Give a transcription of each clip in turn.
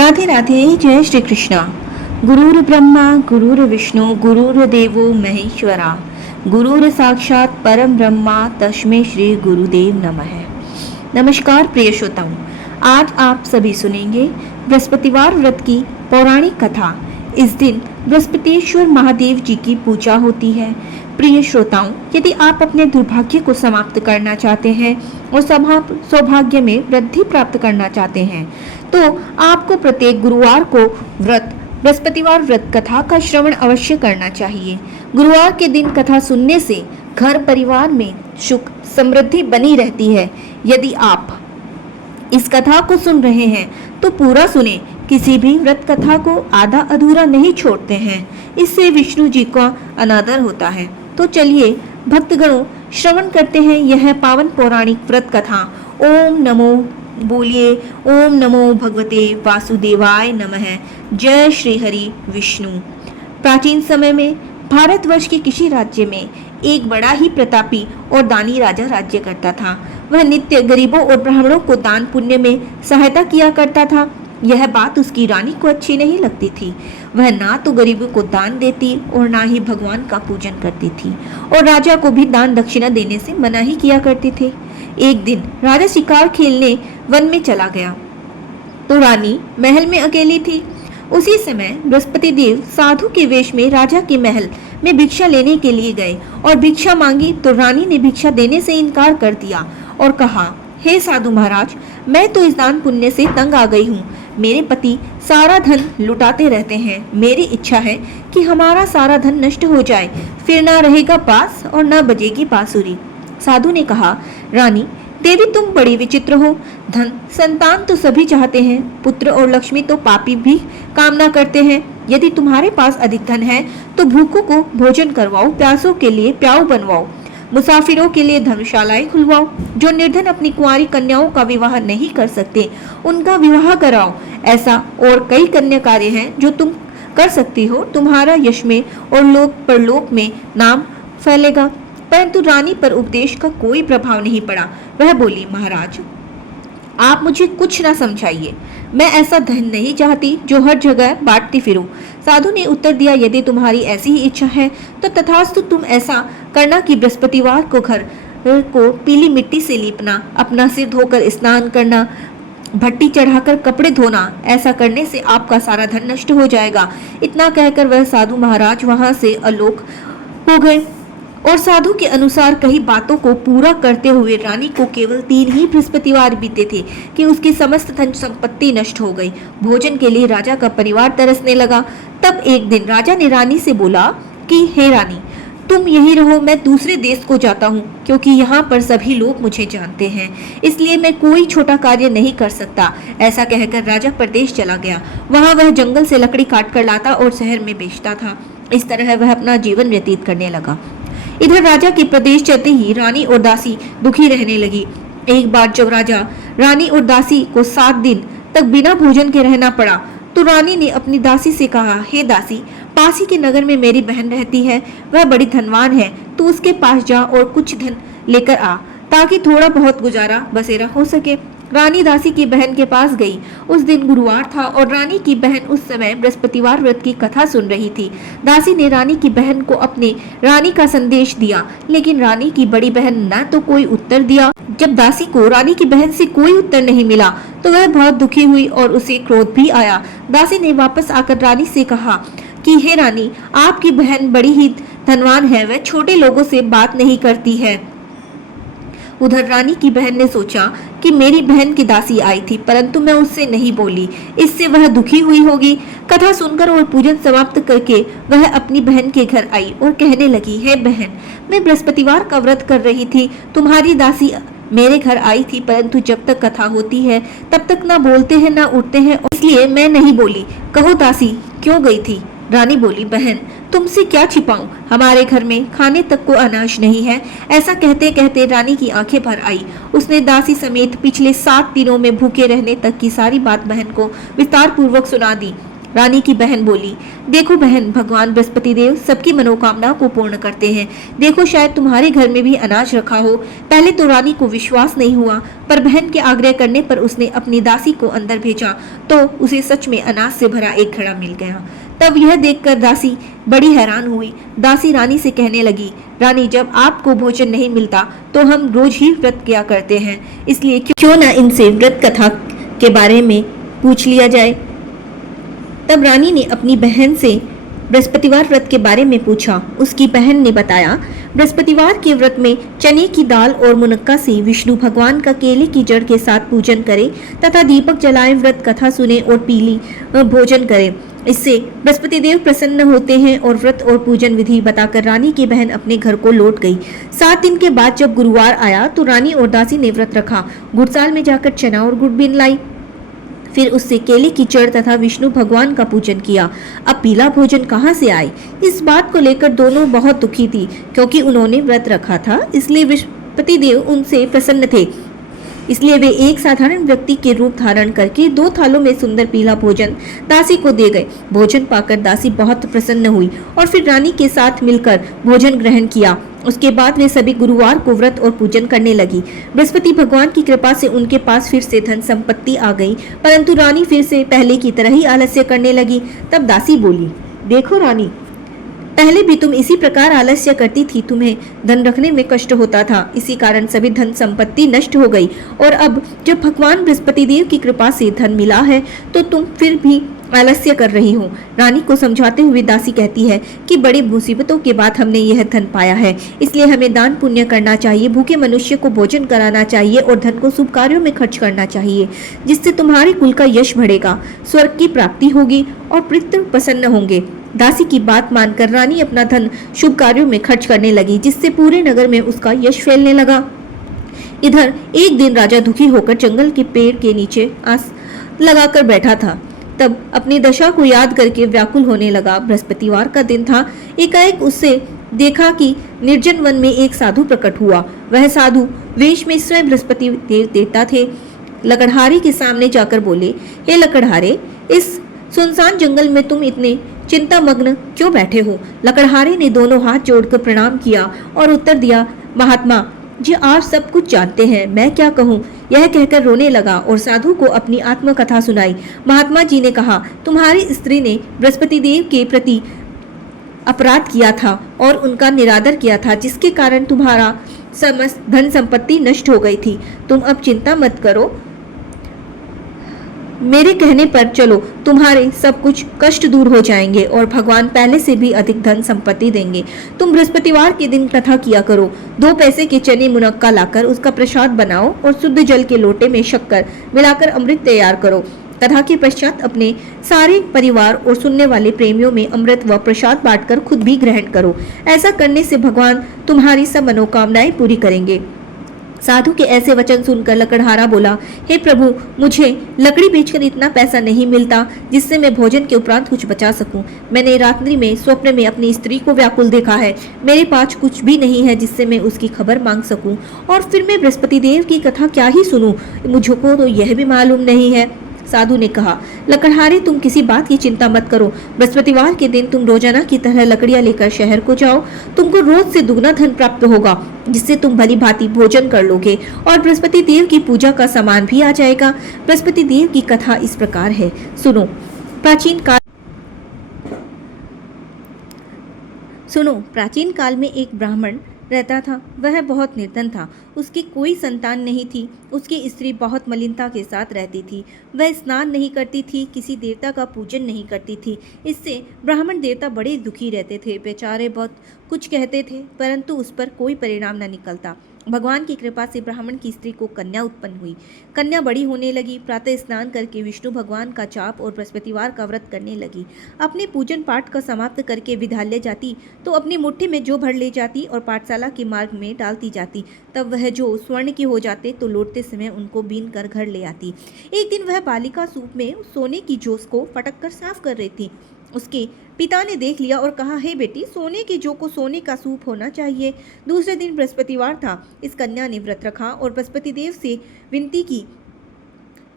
राधे राधे। जय श्री कृष्णा। गुरुर ब्रह्मा गुरुर विष्णु गुरुर्देवो महेश्वरा, गुरुर साक्षात परम ब्रह्मा तस्मै श्री गुरुदेव नमः। नमस्कार प्रिय श्रोताओं, आज आप सभी सुनेंगे बृहस्पतिवार व्रत की पौराणिक कथा। इस दिन बृहस्पतिश्वर महादेव जी की पूजा होती है। प्रिय श्रोताओं, यदि आप अपने दुर्भाग्य को समाप्त करना चाहते हैं और सौभाग्य में वृद्धि प्राप्त करना चाहते हैं तो आपको प्रत्येक गुरुवार को बृहस्पतिवार व्रत कथा का श्रवण अवश्य करना चाहिए। गुरुवार के दिन कथा सुनने से घर परिवार में सुख समृद्धि बनी रहती है। यदि आप इस कथा को सुन रहे हैं तो पूरा सुने, किसी भी व्रत कथा को आधा अधूरा नहीं छोड़ते हैं, इससे विष्णु जी का अनादर होता है। तो चलिए भक्तगणों, श्रवण करते हैं यह पावन पौराणिक व्रत कथा। ओम नमो बोलिए, ओम नमो भगवते वासुदेवाय नमः। जय श्री हरि विष्णु। प्राचीन समय में भारतवर्ष के किसी राज्य में एक बड़ा ही प्रतापी और दानी राजा राज्य करता था। वह नित्य गरीबों और ब्राह्मणों को दान पुण्य में सहायता किया करता था। यह बात उसकी रानी को अच्छी नहीं लगती थी। वह ना तो गरीबों को दान देती और ना ही भगवान का पूजन करती थी, और राजा को भी दान दक्षिणा देने से मना ही किया करते थे। एक दिन राजा शिकार खेलने वन में चला गया तो रानी महल में अकेली थी। उसी समय बृहस्पति देव साधु के वेश में राजा के महल में भिक्षा लेने के लिए गए और भिक्षा मांगी तो रानी ने भिक्षा देने से इनकार कर दिया और कहा, हे साधु महाराज, मैं तो इस दान पुण्य से तंग आ गई हूँ। मेरे पति सारा धन लुटाते रहते हैं। मेरी इच्छा है कि हमारा सारा धन नष्ट हो जाए, फिर ना रहेगा बांस और ना बजेगी बांसुरी। साधु ने कहा, रानी देवी तुम बड़ी विचित्र हो। धन संतान तो सभी चाहते हैं, पुत्र और लक्ष्मी तो पापी भी कामना करते हैं। यदि तुम्हारे पास अधिक धन है तो भूखों को भोजन करवाओ, प्यासों के लिए प्याऊ बनवाओ, मुसाफिरों के लिए धर्मशालाएं खुलवाओ। जो निर्धन अपनी कुंवारी कन्याओं का विवाह नहीं कर सकते उनका विवाह कराओ। ऐसा और कई कन्या कार्य हैं जो तुम कर सकती हो। तुम्हारा यश में और लोक परलोक में नाम फैलेगा। परंतु रानी पर उपदेश का कोई प्रभाव नहीं पड़ा। वह बोली, महाराज आप मुझे कुछ ना समझाइए, मैं ऐसा धन नहीं चाहती जो हर जगह बांटती फिरूं। साधु ने उत्तर दिया, यदि तुम्हारी ऐसी ही इच्छा है तो तथास्तु तुम ऐसा करना कि बृहस्पतिवार को घर को पीली मिट्टी से लीपना, अपना सिर धोकर स्नान करना, भट्टी चढ़ाकर कपड़े धोना। ऐसा करने से आपका सारा धन नष्ट हो जाएगा। इतना कहकर वह साधु महाराज वहां से आलोक हो गए। और साधु के अनुसार कई बातों को पूरा करते हुए रानी को केवल 3 ही बृहस्पतिवार बीते थे कि उसकी समस्त धन संपत्ति नष्ट हो गई। भोजन के लिए राजा का परिवार तरसने लगा। तब एक दिन राजा ने रानी से बोला कि हे रानी, तुम यहीं रहो, मैं दूसरे देश को जाता हूँ, क्योंकि यहाँ पर सभी लोग मुझे जानते हैं, इसलिए मैं कोई छोटा कार्य नहीं कर सकता। ऐसा कहकर राजा परदेश चला गया। वहाँ वह जंगल से लकड़ी काट कर लाता और शहर में बेचता था। इस तरह वह अपना जीवन व्यतीत करने लगा। इधर राजा के प्रदेश चलते ही रानी और दासी दुखी रहने लगी। एक बार जब राजा, रानी और दासी को 7 दिन तक बिना भोजन के रहना पड़ा तो रानी ने अपनी दासी से कहा, हे दासी, पास ही के नगर में मेरी बहन रहती है, वह बड़ी धनवान है, तू उसके पास जा और कुछ धन लेकर आ ताकि थोड़ा बहुत गुजारा बसेरा हो सके। रानी दासी की बहन के पास गई। उस दिन गुरुवार था और रानी की बहन उस समय बृहस्पतिवार व्रत की कथा सुन रही थी। दासी ने रानी की बहन को अपने रानी का संदेश दिया, लेकिन रानी की बड़ी बहन न तो कोई उत्तर दिया। जब दासी को रानी की बहन से कोई उत्तर नहीं मिला तो वह बहुत दुखी हुई और उसे क्रोध भी आया। दासी ने वापस आकर रानी से कहा कि हे रानी, आपकी बहन बड़ी ही धनवान है, वह छोटे लोगों से बात नहीं करती है। उधर रानी की बहन ने सोचा कि मेरी बहन की दासी आई थी, परंतु मैं उससे नहीं बोली, इससे वह दुखी हुई होगी। कथा सुनकर और पूजन समाप्त करके वह अपनी बहन के घर आई और कहने लगी, हे बहन, मैं बृहस्पतिवार का व्रत कर रही थी, तुम्हारी दासी मेरे घर आई थी, परंतु जब तक कथा होती है तब तक ना बोलते हैं ना उठते हैं, इसलिए मैं नहीं बोली। कहो दासी क्यों गई थी? रानी बोली, बहन तुमसे क्या छिपाऊं, हमारे घर में खाने तक को अनाज नहीं है। ऐसा कहते कहते रानी की आंखें भर आई। उसने दासी समेत पिछले 7 दिनों में भूखे रहने तक की सारी बात बहन को विस्तार पूर्वक सुना दी। रानी की बहन बोली, देखो बहन, भगवान बृहस्पति देव सबकी मनोकामना को पूर्ण करते हैं। देखो शायद तुम्हारे घर में भी अनाज रखा हो। पहले तो रानी को विश्वास नहीं हुआ, पर बहन के आग्रह करने पर उसने अपनी दासी को अंदर भेजा तो उसे सच में अनाज से भरा एक घड़ा मिल गया। तब यह देखकर दासी बड़ी हैरान हुई। दासी रानी से कहने लगी, रानी, जब आपको भोजन नहीं मिलता तो हम रोज ही व्रत किया करते हैं, इसलिए क्यों न इनसे व्रत कथा के बारे में पूछ लिया जाए। तब रानी ने अपनी बहन से बृहस्पतिवार व्रत के बारे में पूछा। उसकी बहन ने बताया, बृहस्पतिवार के व्रत में चने की दाल और मुनक्का से विष्णु भगवान का केले की जड़ के साथ पूजन करें तथा दीपक जलाएं, व्रत कथा सुने और पीली भोजन करें। इससे बृहस्पति देव प्रसन्न होते हैं। और व्रत और पूजन विधि बताकर रानी की बहन अपने घर को लौट गई। 7 दिन के बाद जब गुरुवार आया तो रानी और दासी ने व्रत रखा। गुड़साल में जाकर चना और गुड़ बीन लाई, फिर उससे केले की जड़ तथा विष्णु भगवान का पूजन किया। अब पीला भोजन कहाँ से आए? इस बात को लेकर दोनों बहुत दुखी थी, क्योंकि उन्होंने व्रत रखा था, इसलिए बृहस्पति देव उनसे प्रसन्न थे। इसलिए वे एक साधारण व्यक्ति के रूप धारण करके 2 थालों में सुंदर पीला भोजन दासी को दे गए। भोजन पाकर दासी बहुत प्रसन्न हुई और फिर रानी के साथ मिलकर भोजन ग्रहण किया। उसके बाद वे सभी गुरुवार को व्रत और पूजन करने लगी। बृहस्पति भगवान की कृपा से उनके पास फिर से धन संपत्ति आ गई, परंतु रानी फिर से पहले की तरह ही आलस्य करने लगी। तब दासी बोली, देखो रानी, पहले भी तुम इसी प्रकार आलस्य करती थी, तुम्हें धन रखने में कष्ट होता था, इसी कारण सभी धन संपत्ति नष्ट हो गई। और अब जब भगवान बृहस्पति देव की कृपा से धन मिला है तो तुम फिर भी आलस्य कर रही हो। रानी को समझाते हुए दासी कहती है कि बड़ी मुसीबतों के बाद हमने यह धन पाया है, इसलिए हमें दान पुण्य करना चाहिए, भूखे मनुष्य को भोजन कराना चाहिए और धन को शुभ कार्यों में खर्च करना चाहिए, जिससे तुम्हारे कुल का यश बढ़ेगा, स्वर्ग की प्राप्ति होगी और पितृ प्रसन्न होंगे। दासी की बात मानकर रानी अपना धन शुभ कार्यों में खर्च करने लगी, जिससे पूरे नगर में उसका यश फैलने लगा। इधर एक दिन राजा दुखी होकर जंगल के पेड़ के नीचे आस लगाकर बैठा था। तब अपनी दशा को याद करके व्याकुल होने लगा। बृहस्पतिवार का दिन था। एकाएक उससे देखा कि निर्जन वन में एक साधु प्रकट हुआ। वह साधु वेश में स्वयं बृहस्पति देव देवता थे। लकड़हारे के सामने जाकर बोले, हे लकड़हारे, इस सुनसान जंगल में तुम इतने चिंतामग्न क्यों बैठे हो? लकड़हारे ने दोनों हाथ जोड़कर प्रणाम किया और उत्तर दिया, महात्मा जी, आप सब कुछ जानते हैं, मैं क्या कहूँ? यह कहकर रोने लगा और साधु को अपनी आत्मकथा सुनाई। महात्मा जी ने कहा, तुम्हारी स्त्री ने बृहस्पति देव के प्रति अपराध किया था और उनका निरादर किया था, जिसके कारण तुम्हारा समस्त धन संपत्ति नष्ट हो गई थी। तुम अब चिंता मत करो, मेरे कहने पर चलो, तुम्हारे सब कुछ कष्ट दूर हो जाएंगे और भगवान पहले से भी अधिक धन संपत्ति देंगे। तुम बृहस्पतिवार के दिन कथा किया करो। 2 पैसे के चने मुनक्का लाकर उसका प्रसाद बनाओ और शुद्ध जल के लोटे में शक्कर मिलाकर अमृत तैयार करो। कथा के पश्चात अपने सारे परिवार और सुनने वाले प्रेमियों में अमृत व प्रसाद बांटकर खुद भी ग्रहण करो। ऐसा करने से भगवान तुम्हारी सब मनोकामनाएं पूरी करेंगे। साधु के ऐसे वचन सुनकर लकड़हारा बोला, हे प्रभु, मुझे लकड़ी बेचकर इतना पैसा नहीं मिलता जिससे मैं भोजन के उपरांत कुछ बचा सकूं। मैंने रात्रि में स्वप्न में अपनी स्त्री को व्याकुल देखा है। मेरे पास कुछ भी नहीं है जिससे मैं उसकी खबर मांग सकूं, और फिर मैं बृहस्पति देव की कथा क्या ही सुनूं? मुझको तो यह भी मालूम नहीं है। साधु ने कहा, लकड़हारे, तुम किसी बात की चिंता मत करो। बृहस्पतिवार के दिन तुम रोजाना की तरह लकड़ियां लेकर शहर को जाओ। तुमको रोज से दुगना धन प्राप्त होगा, जिससे तुम भली भांति भोजन कर लोगे और बृहस्पति देव की पूजा का सामान भी आ जाएगा। बृहस्पति देव की कथा इस प्रकार है, सुनो। प्राचीन काल में एक ब्राह्मण रहता था। वह बहुत निर्धन था। उसकी कोई संतान नहीं थी। उसकी स्त्री बहुत मलिनता के साथ रहती थी। वह स्नान नहीं करती थी, किसी देवता का पूजन नहीं करती थी। इससे ब्राह्मण देवता बड़े दुखी रहते थे। बेचारे बहुत कुछ कहते थे, परंतु उस पर कोई परिणाम न निकलता। भगवान की कृपा से ब्राह्मण की स्त्री को कन्या उत्पन्न हुई। कन्या बड़ी होने लगी। प्रातः स्नान करके विष्णु भगवान का जाप और बृहस्पतिवार का व्रत करने लगी। अपने पूजन पाठ का समाप्त करके विद्यालय जाती तो अपनी मुट्ठी में जो भर ले जाती और पाठशाला के मार्ग में डालती जाती। तब वह जो स्वर्ण के हो जाते तो लौटते समय उनको बीन कर घर ले आती। एक दिन वह बालिका सूप में सोने की जोस को फटक कर साफ कर रही थी। उसके पिता ने देख लिया और कहा, हे बेटी, सोने की जो को सोने का सूप होना चाहिए। दूसरे दिन बृहस्पतिवार था। इस कन्या ने व्रत रखा और बृहस्पति देव से विनती की,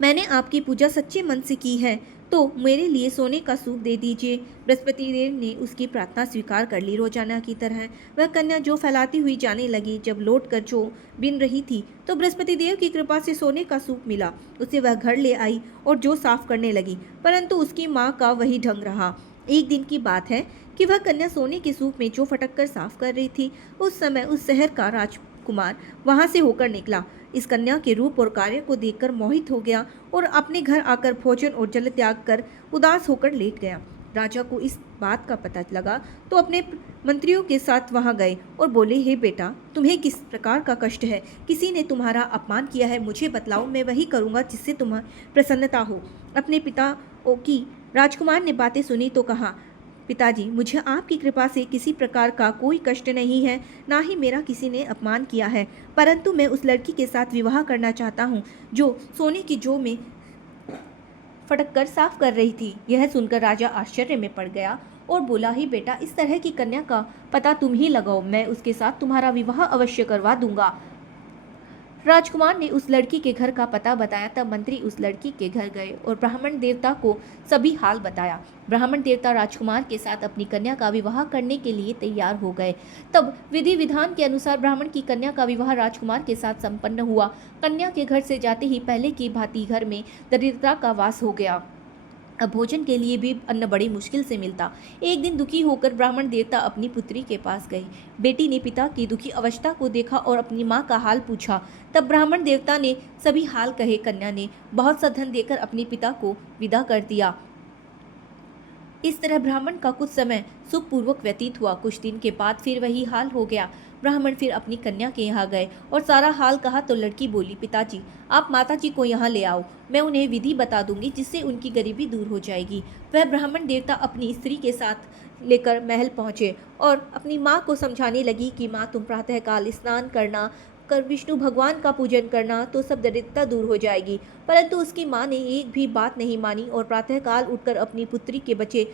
मैंने आपकी पूजा सच्चे मन से की है, तो मेरे लिए सोने का सूप दे दीजिए। बृहस्पति देव ने उसकी प्रार्थना स्वीकार कर ली। रोजाना की तरह वह कन्या जौ फैलाती हुई जाने लगी। जब लौट कर जौ बिन रही थी तो बृहस्पति देव की कृपा से सोने का सूप मिला। उसे वह घर ले आई और जौ साफ करने लगी, परंतु उसकी माँ का वही ढंग रहा। एक दिन की बात है कि वह कन्या सोने के सूप में जौ फटक कर साफ कर रही थी। उस समय उस शहर का राजकुमार वहां से होकर निकला। इस कन्या के रूप और कार्य को देखकर मोहित हो गया और अपने घर आकर भोजन और जल त्याग कर उदास होकर लेट गया। राजा को इस बात का पता लगा तो अपने मंत्रियों के साथ वहां गए और बोले, हे बेटा, तुम्हें किस प्रकार का कष्ट है? किसी ने तुम्हारा अपमान किया है? मुझे बतलाओ, मैं वही करूंगा जिससे तुम्हारी प्रसन्नता हो। अपने पिता की राजकुमार ने बातें सुनी तो कहा, पिताजी, मुझे आपकी कृपा से किसी प्रकार का कोई कष्ट नहीं है, ना ही मेरा किसी ने अपमान किया है, परंतु मैं उस लड़की के साथ विवाह करना चाहता हूँ जो सोने की जौ में फटक कर साफ कर रही थी। यह सुनकर राजा आश्चर्य में पड़ गया और बोला, ही बेटा, इस तरह की कन्या का पता तुम ही लगाओ, मैं उसके साथ तुम्हारा विवाह अवश्य करवा दूंगा। राजकुमार ने उस लड़की के घर का पता बताया। तब मंत्री उस लड़की के घर गए और ब्राह्मण देवता को सभी हाल बताया। ब्राह्मण देवता राजकुमार के साथ अपनी कन्या का विवाह करने के लिए तैयार हो गए। तब विधि विधान के अनुसार ब्राह्मण की कन्या का विवाह राजकुमार के साथ संपन्न हुआ। कन्या के घर से जाते ही पहले की भांति घर में दरिद्रता का वास हो गया। अब भोजन के लिए भी अन्न बड़ी मुश्किल से मिलता। एक दिन दुखी होकर ब्राह्मण देवता अपनी पुत्री के पास गए। बेटी ने पिता की दुखी अवस्था को देखा और अपनी माँ का हाल पूछा। तब ब्राह्मण देवता ने सभी हाल कहे। कन्या ने बहुत सा धन देकर अपने पिता को विदा कर दिया। इस तरह ब्राह्मण का कुछ समय सुखपूर्वक व्यतीत हुआ। कुछ दिन के बाद फिर वही हाल हो गया। ब्राह्मण फिर अपनी कन्या के यहाँ गए और सारा हाल कहा तो लड़की बोली, पिताजी, आप माताजी को यहाँ ले आओ, मैं उन्हें विधि बता दूंगी जिससे उनकी गरीबी दूर हो जाएगी। वह ब्राह्मण देवता अपनी स्त्री के साथ लेकर महल पहुंचे और अपनी माँ को समझाने लगी कि माँ, तुम प्रातःकाल स्नान करना, कर विष्णु भगवान का पूजन करना तो सब दरिद्रता दूर हो जाएगी। परंतु उसकी माँ ने एक भी बात नहीं मानी और प्रातःकाल उठकर अपनी पुत्री के बच्चे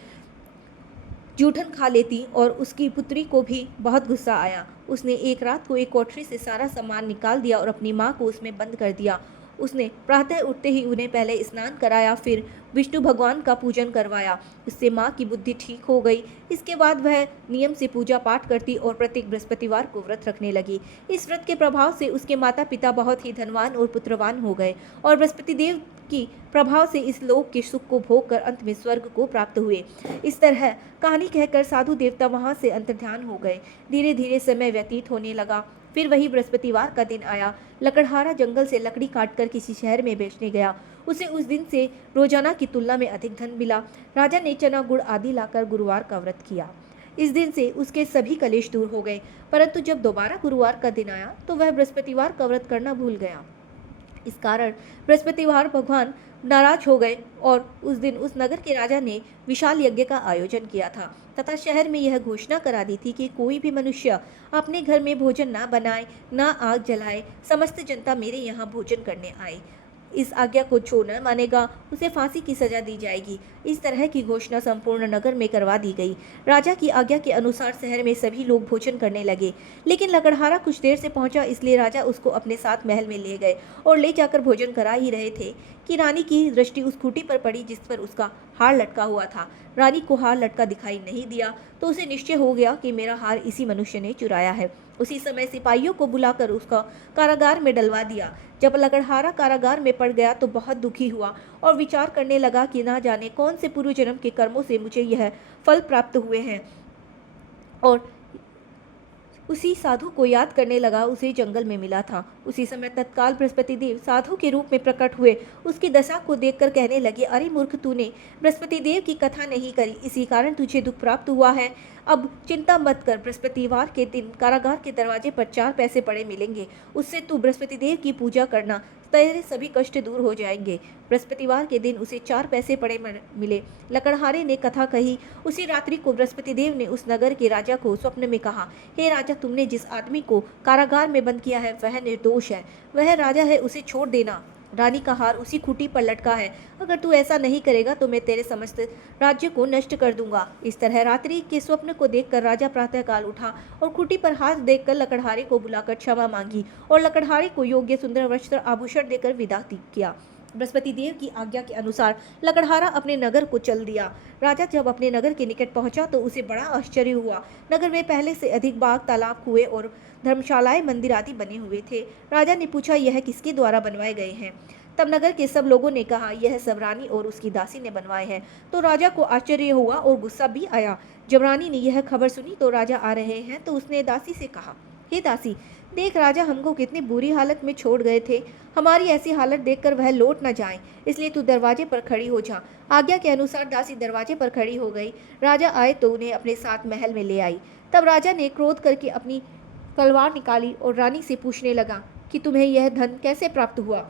जूठन खा लेती और उसकी पुत्री को भी बहुत गुस्सा आया। उसने एक रात को एक कोठरी से सारा सामान निकाल दिया और अपनी माँ को उसमें बंद कर दिया। उसने प्रातः उठते ही उन्हें पहले स्नान कराया, फिर विष्णु भगवान का पूजन करवाया। इससे माँ की बुद्धि ठीक हो गई। इसके बाद वह नियम से पूजा पाठ करती और प्रत्येक बृहस्पतिवार को व्रत रखने लगी। इस व्रत के प्रभाव से उसके माता पिता बहुत ही धनवान और पुत्रवान हो गए और बृहस्पति देव की प्रभाव से इस लोक के सुख को भोग कर अंत में स्वर्ग को प्राप्त हुए। इस तरह कहानी कहकर साधु देवता वहां से अंतर्ध्यान हो गए। धीरे धीरे समय व्यतीत होने लगा। फिर वही बृहस्पतिवार का दिन आया। लकड़हारा जंगल से लकड़ी काटकर किसी शहर में बेचने गया। उसे उस दिन से रोजाना की तुलना में अधिक धन मिला। राजा ने चना गुड़ आदि लाकर गुरुवार का व्रत किया। इस दिन से उसके सभी कलेश दूर हो गए। परंतु जब दोबारा गुरुवार का दिन आया तो वह बृहस्पतिवार का व्रत करना भूल गया। इस कारण बृहस्पतिवार भगवान नाराज हो गए और उस दिन उस नगर के राजा ने विशाल यज्ञ का आयोजन किया था तथा शहर में यह घोषणा करा दी थी कि कोई भी मनुष्य अपने घर में भोजन ना बनाए, ना आग जलाए, समस्त जनता मेरे यहाँ भोजन करने आए। इस आज्ञा को जो न मानेगा उसे फांसी की सजा दी जाएगी। इस तरह की घोषणा संपूर्ण नगर में करवा दी गई। राजा की आज्ञा के अनुसार शहर में सभी लोग भोजन करने लगे। लेकिन लकड़हारा कुछ देर से पहुंचा, इसलिए राजा उसको अपने साथ महल में ले गए और ले जाकर भोजन करा ही रहे थे कि रानी की दृष्टि उस खूंटी पर पड़ी जिस पर उसका हार लटका हुआ था। रानी को हार लटका दिखाई नहीं दिया तो उसे निश्चय हो गया कि मेरा हार इसी मनुष्य ने चुराया है। उसी समय सिपाहियों को बुलाकर उसका कारागार में डलवा दिया। जब लकड़हारा कारागार में पड़ गया तो बहुत दुखी हुआ और विचार करने लगा कि ना जाने कौन से पूर्व जन्म के कर्मों से मुझे यह फल प्राप्त हुए हैं, और उसी साधु को याद करने लगा। उसे जंगल में मिला था। उसी समय तत्काल बृहस्पति देव साधु के रूप में प्रकट हुए। उसकी दशा को देखकर कहने लगे, अरे मूर्ख, तूने बृहस्पति देव की कथा नहीं करी, इसी कारण तुझे दुख प्राप्त हुआ है। अब चिंता मत कर, बृहस्पतिवार के दिन कारागार के दरवाजे पर 4 पैसे पड़े मिलेंगे, उससे तू बृहस्पति देव की पूजा करना, तेरे सभी कष्ट दूर हो जाएंगे। बृहस्पतिवार के दिन उसे 4 पैसे पड़े मिले। लकड़हारे ने कथा कही। उसी रात्रि को बृहस्पति देव ने उस नगर के राजा को स्वप्न में कहा, हे राजा, तुमने जिस आदमी को कारागार में बंद किया है वह निर्दोष है, वह राजा है, उसे छोड़ देना। रानी का हार उसी खूंटी पर लटका है, अगर तू ऐसा नहीं करेगा तो मैं तेरे समस्त राज्य को नष्ट कर दूंगा। इस तरह रात्रि के स्वप्न को देखकर राजा प्रातःकाल उठा और खूंटी पर हाथ देखकर लकड़हारे को बुलाकर क्षमा मांगी और लकड़हारे को योग्य सुंदर वस्त्र आभूषण देकर विदा किया। बृहस्पति देव की आज्ञा के अनुसार लकड़हारा अपने नगर को चल दिया। राजा जब अपने नगर के निकट पहुंचा तो उसे बड़ा आश्चर्य हुआ। नगर में पहले से अधिक बाग, तालाब, कुएं और धर्मशालाएं, मंदिर आदि बने हुए थे। राजा ने पूछा, यह किसके द्वारा बनवाए गए हैं? तब नगर के सब लोगों ने कहा, यह सब रानी और उसकी दासी ने बनवाए हैं। तो राजा को आश्चर्य हुआ और गुस्सा भी आया। जब रानी ने यह खबर सुनी तो राजा आ रहे हैं तो उसने दासी से कहा, हे दासी, देख राजा हमको कितनी बुरी हालत में छोड़ गए थे। हमारी ऐसी हालत देखकर वह लौट न जाए, इसलिए तू दरवाजे पर खड़ी हो जा। आज्ञा के अनुसार दासी दरवाजे पर खड़ी हो गई। राजा आए तो उन्हें अपने साथ महल में ले आई। तब राजा ने क्रोध करके अपनी तलवार निकाली और रानी से पूछने लगा कि तुम्हें यह धन कैसे प्राप्त हुआ?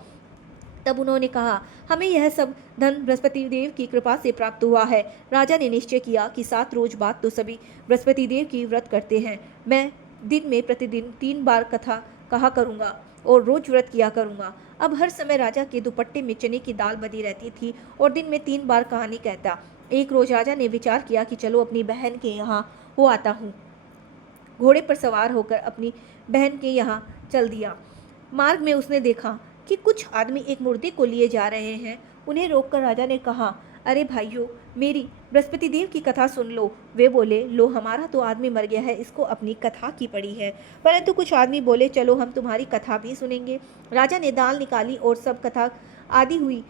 तब उन्होंने कहा, हमें यह सब धन बृहस्पति देव की कृपा से प्राप्त हुआ है। राजा ने निश्चय किया कि 7 रोज बाद तो सभी बृहस्पति देव की व्रत करते हैं। मैं दिन में प्रतिदिन 3 बार कथा कहा करूँगा और रोज व्रत किया करूँगा। अब हर समय राजा के दुपट्टे में चने की दाल बनी रहती थी और दिन में 3 बार कहानी कहता। एक रोज राजा ने विचार किया कि चलो अपनी बहन के यहाँ हो आता हूँ। घोड़े पर सवार होकर अपनी बहन के यहाँ चल दिया। मार्ग में उसने देखा कि कुछ आदमी एक मुर्दे को लिए जा रहे हैं। उन्हें रोककर राजा ने कहा, अरे भाइयों, मेरी बृहस्पति देव की कथा सुन लो। वे बोले, लो हमारा तो आदमी मर गया है, इसको अपनी कथा की पड़ी है। परंतु कुछ आदमी बोले, चलो हम तुम्हारी कथा भी सुनेंगे। राजा ने दाल निकाली और सब कथा आदि हुई।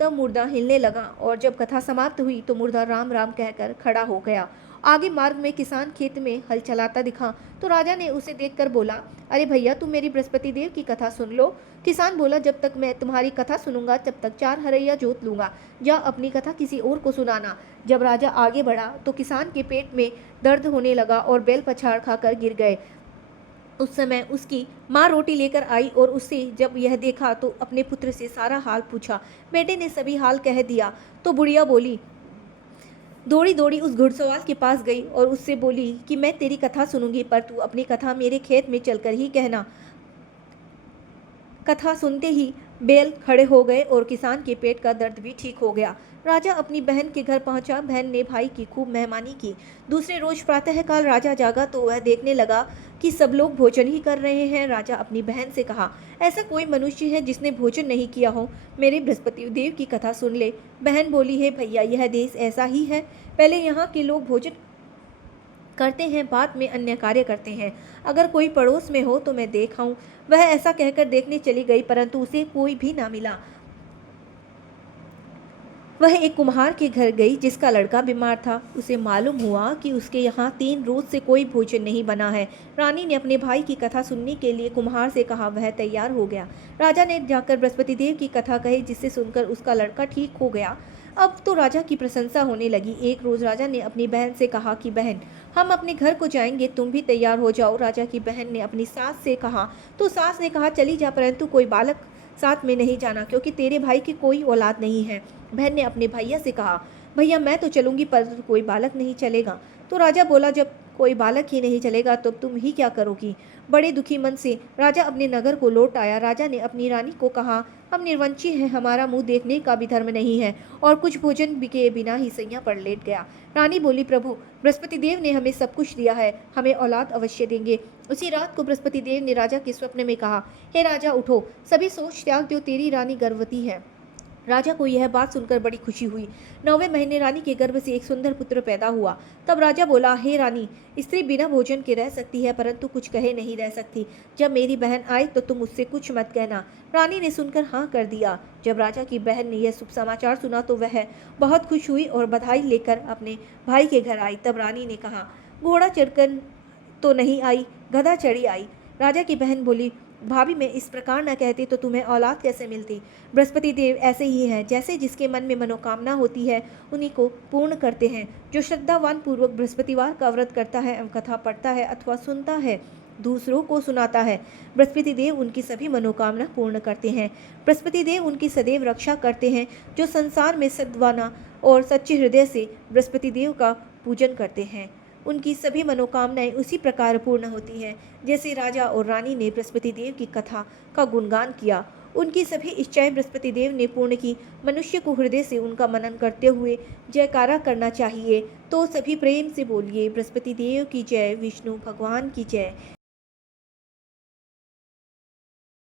तब मुर्दा हिलने लगा और जब कथा समाप्त हुई तो मुर्दा राम राम कहकर खड़ा हो गया। आगे मार्ग में किसान खेत में हल चलाता दिखा तो राजा ने उसे देखकर बोला, अरे भैया, तुम मेरी बृहस्पति देव की कथा सुन लो। किसान बोला, जब तक मैं तुम्हारी कथा सुनूंगा तब तक 4 हरैया जोत लूंगा। या अपनी कथा किसी और को सुनाना। जब राजा आगे बढ़ा तो किसान के पेट में दर्द होने लगा और बैल पछाड़ खाकर गिर गए। उस समय उसकी माँ रोटी लेकर आई और उससे जब यह देखा तो अपने पुत्र से सारा हाल पूछा। बेटे ने सभी हाल कह दिया तो बुढ़िया बोली, दौड़ी दौड़ी उस घुड़सवार के पास गई और उससे बोली कि मैं तेरी कथा सुनूंगी, पर तू अपनी कथा मेरे खेत में चलकर ही कहना। कथा सुनते ही बैल खड़े हो गए और किसान के पेट का दर्द भी ठीक हो गया। राजा अपनी बहन के घर पहुंचा। बहन ने भाई की खूब मेहमानी की। दूसरे रोज प्रातःकाल राजा जागा तो वह देखने लगा कि सब लोग भोजन ही कर रहे हैं। राजा अपनी बहन से कहा, ऐसा कोई मनुष्य है जिसने भोजन नहीं किया हो? मेरे बृहस्पति देव की कथा सुन ले। बहन बोली, है भैया, यह देश ऐसा ही है। पहले यहाँ के लोग भोजन करते हैं, बाद में अन्य कार्य करते हैं। अगर कोई पड़ोस में हो तो मैं देख आऊं। वह ऐसा कहकर देखने चली गई, परंतु उसे कोई भी ना मिला। वह एक कुम्हार के घर गई जिसका लड़का बीमार था। उसे मालूम हुआ कि उसके यहाँ 3 रोज से कोई भोजन नहीं बना है। रानी ने अपने भाई की कथा सुनने के लिए कुम्हार से कहा। वह तैयार हो गया। राजा ने जाकर बृहस्पति देव की कथा कही, जिससे सुनकर उसका लड़का ठीक हो गया। अब तो राजा की प्रशंसा होने लगी। एक रोज राजा ने अपनी बहन से कहा कि बहन, हम अपने घर को जाएंगे, तुम भी तैयार हो जाओ। राजा की बहन ने अपनी सास से कहा तो सास ने कहा, चली जा, परंतु कोई बालक साथ में नहीं जाना, क्योंकि तेरे भाई की कोई औलाद नहीं है। बहन ने अपने भैया से कहा, भैया मैं तो चलूंगी, पर कोई बालक नहीं चलेगा। तो राजा बोला, जब कोई बालक ही नहीं चलेगा तो तुम ही क्या करोगी? बड़े दुखी मन से राजा अपने नगर को लौट आया। राजा ने अपनी रानी को कहा, हम निर्वंशी हैं, हमारा मुंह देखने का भी धर्म नहीं है, और कुछ भोजन के बिना ही सैया पर लेट गया। रानी बोली, प्रभु, बृहस्पति देव ने हमें सब कुछ दिया है, हमें औलाद अवश्य देंगे। उसी रात को बृहस्पति देव ने राजा के स्वप्न में कहा, हे राजा, उठो, सभी सोच त्याग दो, तेरी रानी गर्भवती है। राजा को यह बात सुनकर बड़ी खुशी हुई। 9वें महीने रानी के गर्भ से एक सुंदर पुत्र पैदा हुआ। तब राजा बोला, हे रानी, स्त्री बिना भोजन के रह सकती है, परंतु कुछ कहे नहीं रह सकती। जब मेरी बहन आए तो तुम उससे कुछ मत कहना। रानी ने सुनकर हाँ कर दिया। जब राजा की बहन ने यह शुभ समाचार सुना तो वह बहुत खुश हुई और बधाई लेकर अपने भाई के घर आई। तब रानी ने कहा, घोड़ा चढ़कर तो नहीं आई, गधा चढ़ी आई। राजा की बहन बोली, भाभी, मैं इस प्रकार न कहती तो तुम्हें औलाद कैसे मिलती? बृहस्पति देव ऐसे ही हैं, जैसे जिसके मन में मनोकामना होती है उन्हीं को पूर्ण करते हैं। जो श्रद्धावान पूर्वक बृहस्पतिवार का व्रत करता है एवं कथा पढ़ता है अथवा सुनता है, दूसरों को सुनाता है, बृहस्पति देव उनकी सभी मनोकामना पूर्ण करते हैं। बृहस्पति देव उनकी सदैव रक्षा करते हैं। जो संसार में सद्भावना और सच्चे हृदय से बृहस्पति देव का पूजन करते हैं, उनकी सभी मनोकामनाएं उसी प्रकार पूर्ण होती हैं जैसे राजा और रानी ने बृहस्पति देव की कथा का गुणगान किया। उनकी सभी इच्छाएं बृहस्पति देव ने पूर्ण की। मनुष्य को हृदय से उनका मनन करते हुए जयकारा करना चाहिए। तो सभी प्रेम से बोलिए, बृहस्पति देव की जय, विष्णु भगवान की जय,